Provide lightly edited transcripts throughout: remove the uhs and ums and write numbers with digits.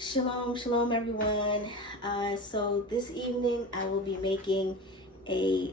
Shalom, shalom, everyone. So this evening I will be making a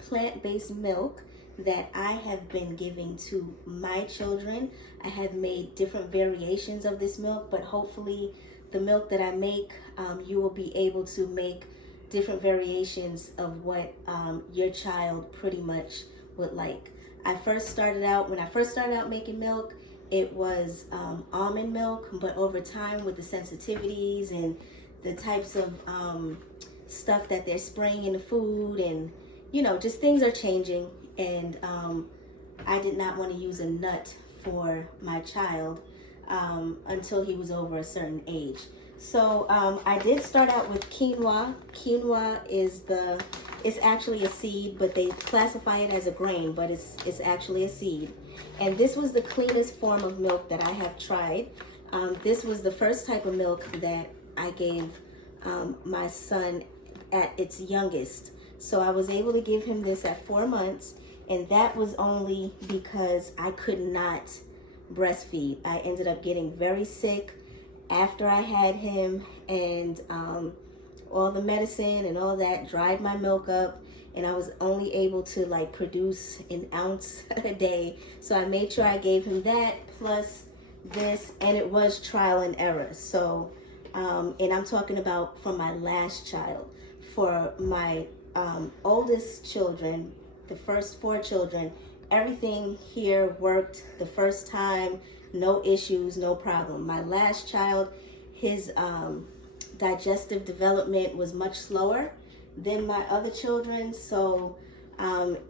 plant-based milk that I have been giving to my children. I have made different variations of this milk, but hopefully the milk that I make, you will be able to make different variations of what your child pretty much would like. When I first started out making milk, it was almond milk, but over time with the sensitivities and the types of stuff that they're spraying in the food, and just things are changing, and I did not want to use a nut for my child until he was over a certain age. So I did start out with quinoa. Quinoa it's actually a seed, but they classify it as a grain, but it's actually a seed. And this was the cleanest form of milk that I have tried. This was the first type of milk that I gave my son at its youngest. So I was able to give him this at 4 months, and that was only because I could not breastfeed. I ended up getting very sick after I had him, and all the medicine and all that dried my milk up, and I was only able to produce an ounce a day. So I made sure I gave him that plus this, and it was trial and error. So and I'm talking about for my last child. For my oldest children, the first 4 children, everything here worked the first time, no issues, no problem. My last child, his digestive development was much slower than my other children, so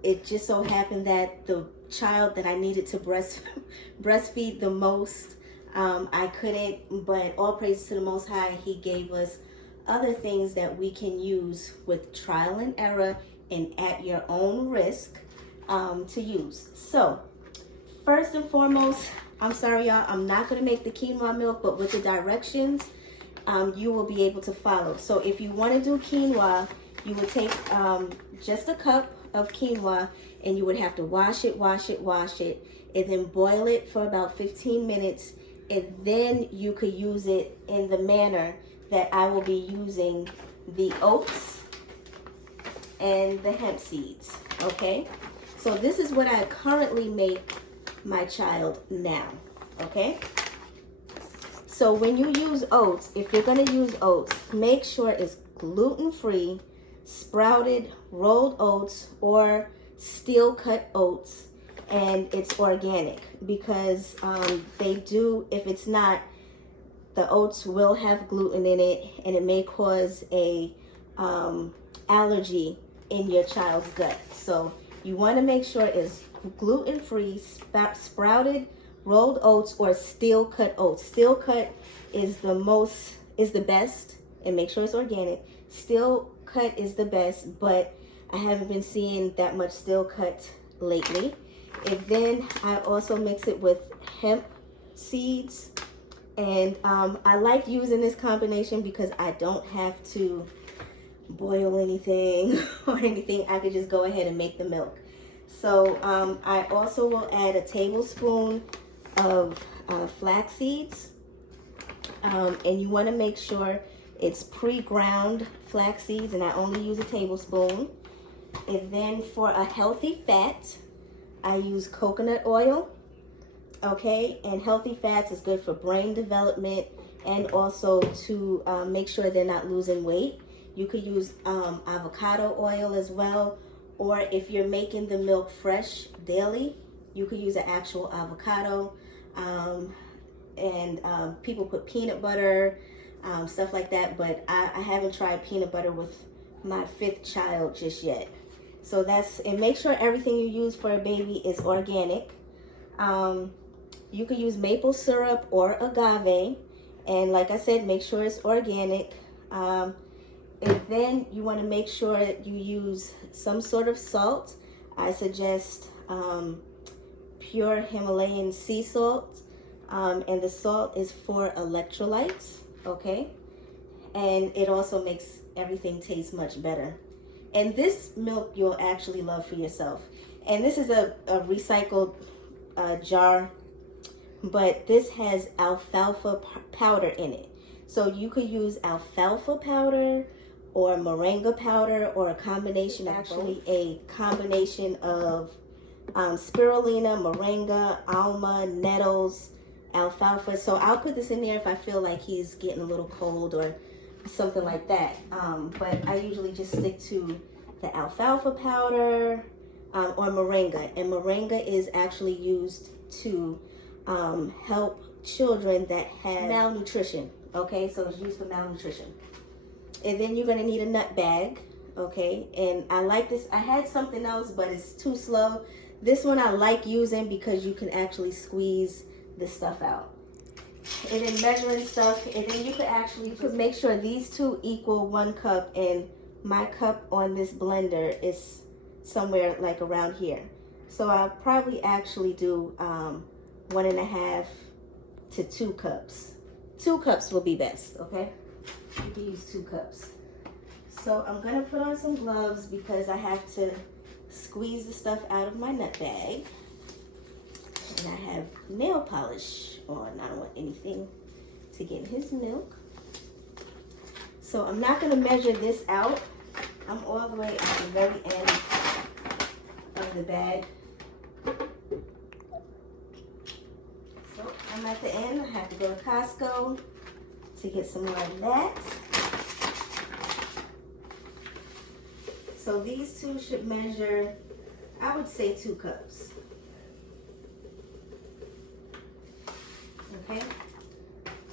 it just so happened that the child that I needed to breastfeed the most, I couldn't, but all praise to the Most High, He gave us other things that we can use with trial and error and at your own risk to use. So first and foremost, I'm sorry y'all, I'm not going to make the quinoa milk, but with the directions, you will be able to follow. So if you want to do quinoa, you would take just a cup of quinoa, and you would have to wash it, and then boil it for about 15 minutes, and then you could use it in the manner that I will be using the oats and the hemp seeds, okay? So this is what I currently make my child now, okay? So when you use oats, if you're gonna use oats, make sure it's gluten-free, sprouted, rolled oats, or steel-cut oats, and it's organic, because they do, if it's not, the oats will have gluten in it, and it may cause a allergy in your child's gut. So you want to make sure it's gluten-free, sprouted, rolled oats, or steel-cut oats. Steel-cut is the best, and make sure it's organic. Steel-cut is the best, but I haven't been seeing that much steel-cut lately. And then I also mix it with hemp seeds, and I like using this combination because I don't have to boil anything or anything. I could just go ahead and make the milk. So I also will add a tablespoon of flax seeds, and you want to make sure it's pre-ground flax seeds, and I only use a tablespoon. And then for a healthy fat, I use coconut oil, okay? And healthy fats is good for brain development, and also to make sure they're not losing weight. You could use avocado oil as well, or if you're making the milk fresh daily, you could use an actual avocado. And people put peanut butter, stuff like that, but I haven't tried peanut butter with my 5th child just yet. So and make sure everything you use for a baby is organic. You could use maple syrup or agave, and like I said, make sure it's organic. And then you want to make sure that you use some sort of salt. I suggest pure Himalayan sea salt, and the salt is for electrolytes, okay? And it also makes everything taste much better. And this milk you'll actually love for yourself. And this is a recycled jar, but this has alfalfa powder in it. So you could use alfalfa powder or moringa powder, or a combination, actually a combination of spirulina, moringa, almond, nettles, alfalfa. So I'll put this in there if I feel like he's getting a little cold or something like that. But I usually just stick to the alfalfa powder or moringa. And moringa is actually used to help children that have malnutrition. Okay, so it's used for malnutrition. And then you're gonna need a nut bag. Okay, and I like this. I had something else, but it's too slow. This one I like using because you can actually squeeze this stuff out. And then measuring stuff, and then you could make sure these two equal 1 cup, and my cup on this blender is somewhere like around here. So I'll probably actually do 1.5 to 2 cups. 2 cups will be best, okay? You can use 2 cups. So I'm gonna put on some gloves because I have to squeeze the stuff out of my nut bag. And I have nail polish on. I don't want anything to get in his milk. So I'm not gonna measure this out. I'm all the way at the very end of the bag. So I'm at the end. I have to go to Costco to get some more of that. So these two should measure, I would say 2 cups. Okay?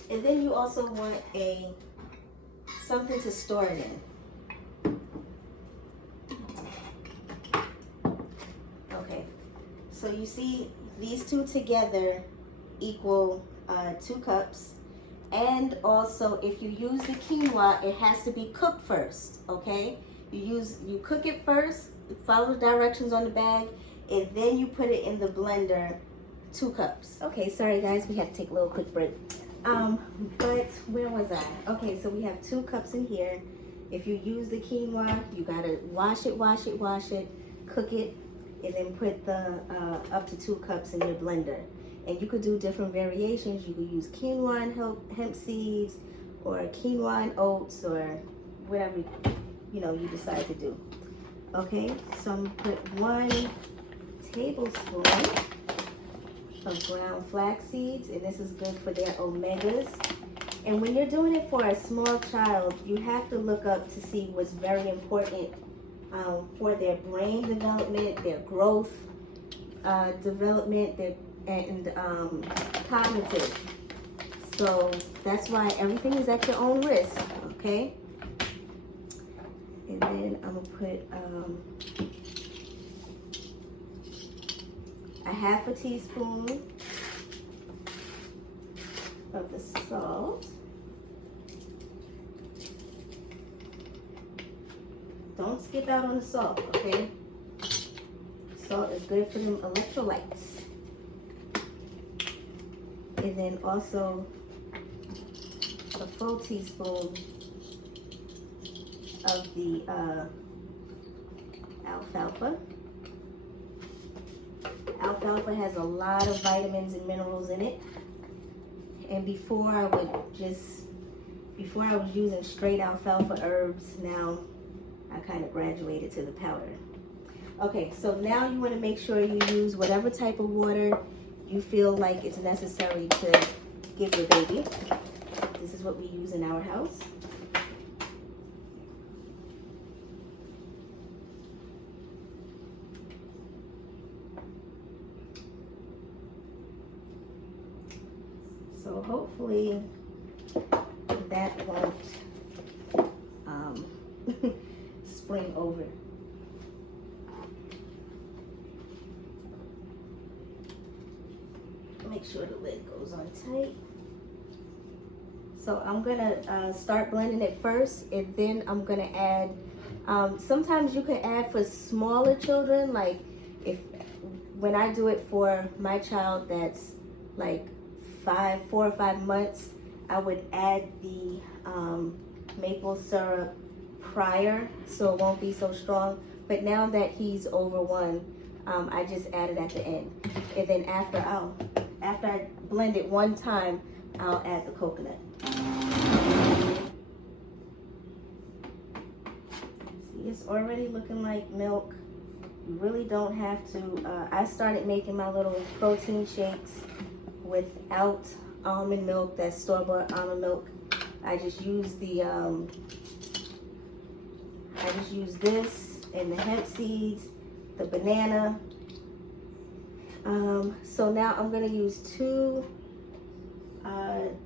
And then you also want something to store it in. Okay. So you see these two together equal 2 cups. And also if you use the quinoa, it has to be cooked first, okay? You cook it first, follow the directions on the bag, and then you put it in the blender, 2 cups. Okay, sorry guys, we had to take a little quick break. But where was I? Okay, so we have 2 cups in here. If you use the quinoa, you gotta wash it, cook it, and then put the up to 2 cups in your blender. And you could do different variations. You could use quinoa and hemp seeds, or quinoa and oats, or whatever you decide to do. Okay, so I'm gonna put 1 tablespoon of ground flax seeds, and this is good for their omegas. And when you're doing it for a small child, you have to look up to see what's very important for their brain development, their growth development, and cognitive. So that's why everything is at your own risk, okay? And then I'm gonna put a 1/2 teaspoon of the salt. Don't skip out on the salt, okay? Salt is good for them electrolytes. And then also a full teaspoon of the alfalfa. Alfalfa has a lot of vitamins and minerals in it. And before I was using straight alfalfa herbs. Now I kind of graduated to the powder. Okay, so now you want to make sure you use whatever type of water you feel like it's necessary to give your baby. This is what we use in our house. So hopefully that won't spring over. Make sure the lid goes on tight. So I'm gonna start blending it first, and then I'm gonna add, sometimes you can add for smaller children, like when I do it for my child that's like 4 or 5 months, I would add the maple syrup prior so it won't be so strong. But now that he's over 1, I just add it at the end. And then after I blend it 1 time, I'll add the coconut. It's already looking like milk. You really don't have to. I started making my little protein shakes without almond milk, that's store-bought almond milk. I just use this and the hemp seeds, the banana. So now I'm gonna use 2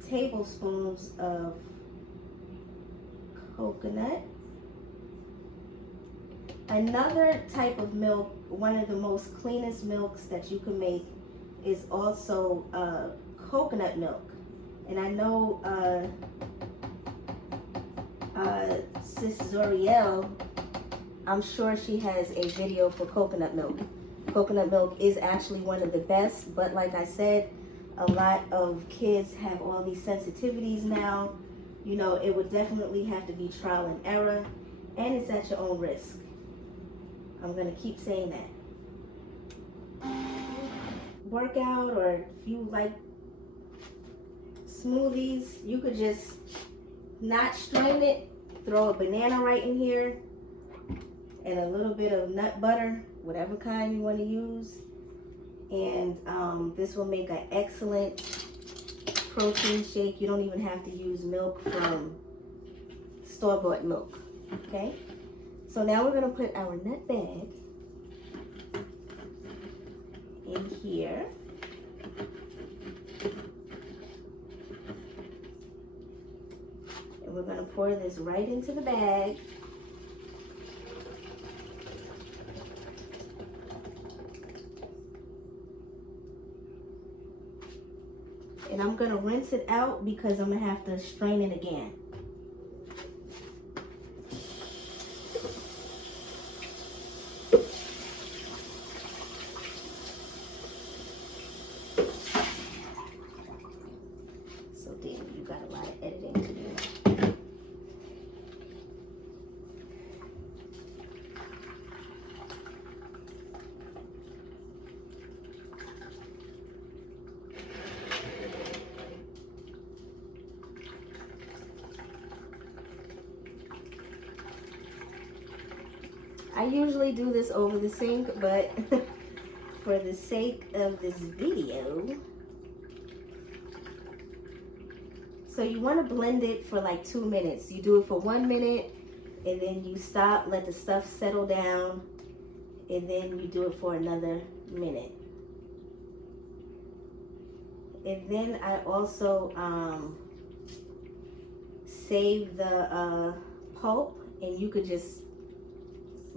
tablespoons of coconut. Another type of milk, one of the most cleanest milks that you can make, is also coconut milk. And I know Sis Zoriel, I'm sure she has a video for coconut milk. Coconut milk is actually one of the best, but like I said, a lot of kids have all these sensitivities now. You know, it would definitely have to be trial and error, and it's at your own risk. I'm gonna keep saying that. Workout, or if you like smoothies, you could just not strain it, throw a banana right in here, and a little bit of nut butter, whatever kind you want to use. And this will make an excellent protein shake. You don't even have to use milk from store-bought milk, okay? So now we're gonna put our nut bag in here. And we're gonna pour this right into the bag. And I'm gonna rinse it out because I'm gonna have to strain it again. So damn, you got a lot of editing to do. I usually do this over the sink, but for the sake of this video, so you want to blend it for like 2 minutes. You do it for 1 minute, and then you stop, let the stuff settle down, and then you do it for another minute. And then I also save the pulp, and you could just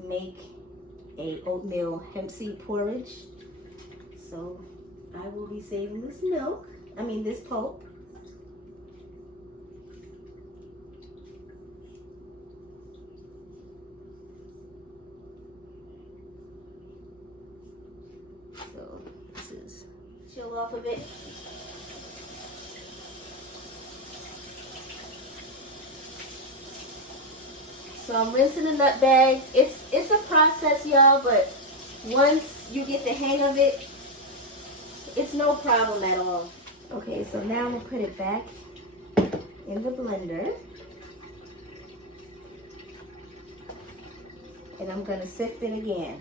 make a oatmeal hemp seed porridge. So I will be saving this this pulp. So this is chill off of it. So I'm rinsing the nut bag. It's a process, y'all, but once you get the hang of it, it's no problem at all. Okay, so now I'm gonna put it back in the blender. And I'm gonna sift it again.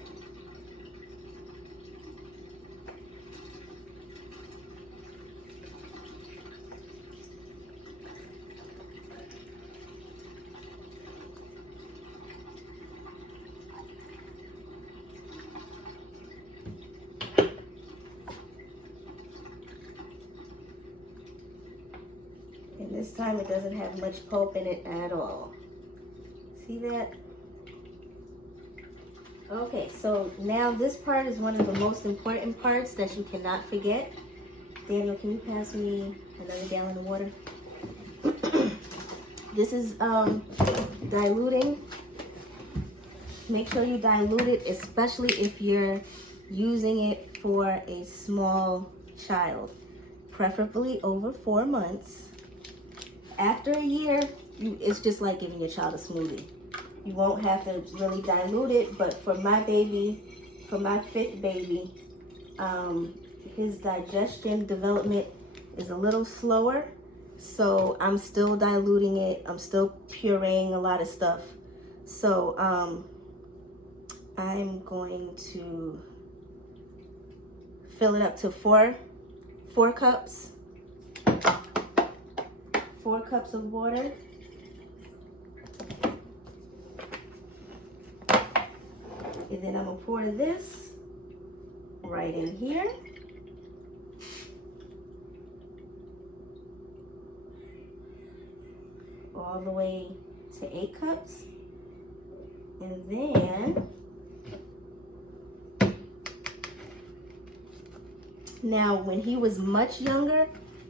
And this time it doesn't have much pulp in it at all. See that? Okay, so now this part is one of the most important parts that you cannot forget. Daniel, can you pass me another gallon of water? This is diluting. Make sure you dilute it, especially if you're using it for a small child, preferably over 4 months. After a year, it's just like giving your child a smoothie. You won't have to really dilute it, but for my baby, for my 5th baby, his digestion development is a little slower, so I'm still diluting it. I'm still pureeing a lot of stuff. So I'm going to fill it up to four cups. 4 cups of water. And then I'm gonna pour this right in here. All the way to 8 cups. And then, now when he was much younger,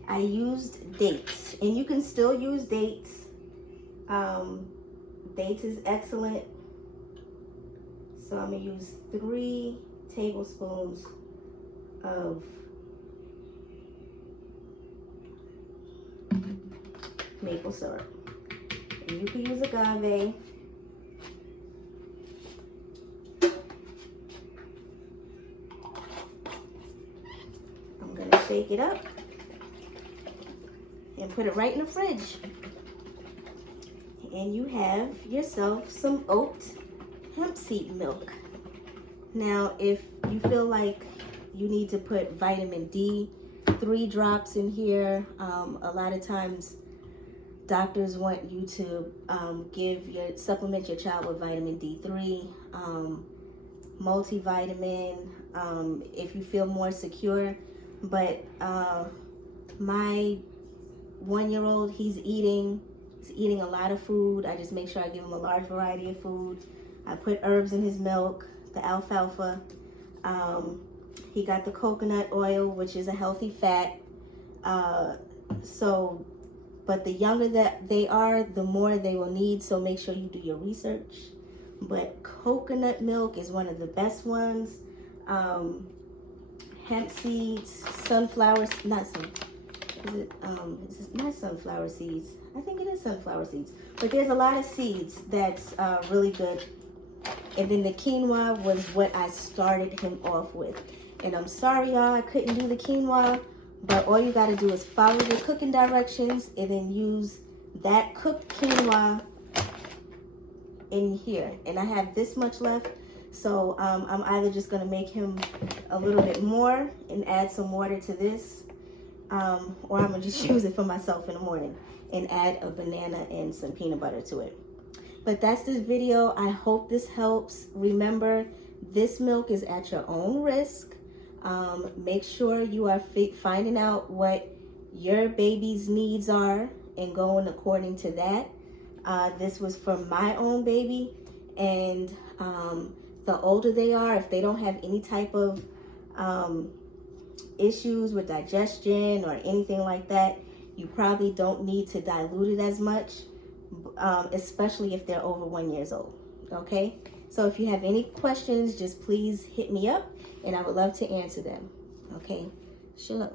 I used dates. And you can still use dates. Dates is excellent. So I'm gonna use 3 tablespoons of maple syrup. And you can use agave. I'm gonna shake it up and put it right in the fridge. And you have yourself some oat hemp seed milk. Now, if you feel like you need to put vitamin D, 3 drops in here. A lot of times doctors want you to supplement your child with vitamin D3, multivitamin, if you feel more secure. But my 1-year-old, he's eating a lot of food. I just make sure I give him a large variety of food. I put herbs in his milk, the alfalfa. He got the coconut oil, which is a healthy fat. But the younger that they are, the more they will need. So make sure you do your research. But coconut milk is one of the best ones. Hemp seeds, sunflower, not sunflower seeds? I think it is sunflower seeds. But there's a lot of seeds that's really good. And then the quinoa was what I started him off with. And I'm sorry, y'all, I couldn't do the quinoa. But all you got to do is follow the cooking directions and then use that cooked quinoa in here. And I have this much left. So I'm either just going to make him a little bit more and add some water to this. Or I'm going to just use it for myself in the morning and add a banana and some peanut butter to it. But that's this video. I hope this helps. Remember, this milk is at your own risk. Make sure you are finding out what your baby's needs are and going according to that. This was for my own baby, and the older they are, if they don't have any type of issues with digestion or anything like that, you probably don't need to dilute it as much, especially if they're over 1 year old. Okay, so if you have any questions, just please hit me up and I would love to answer them. Okay, shalom.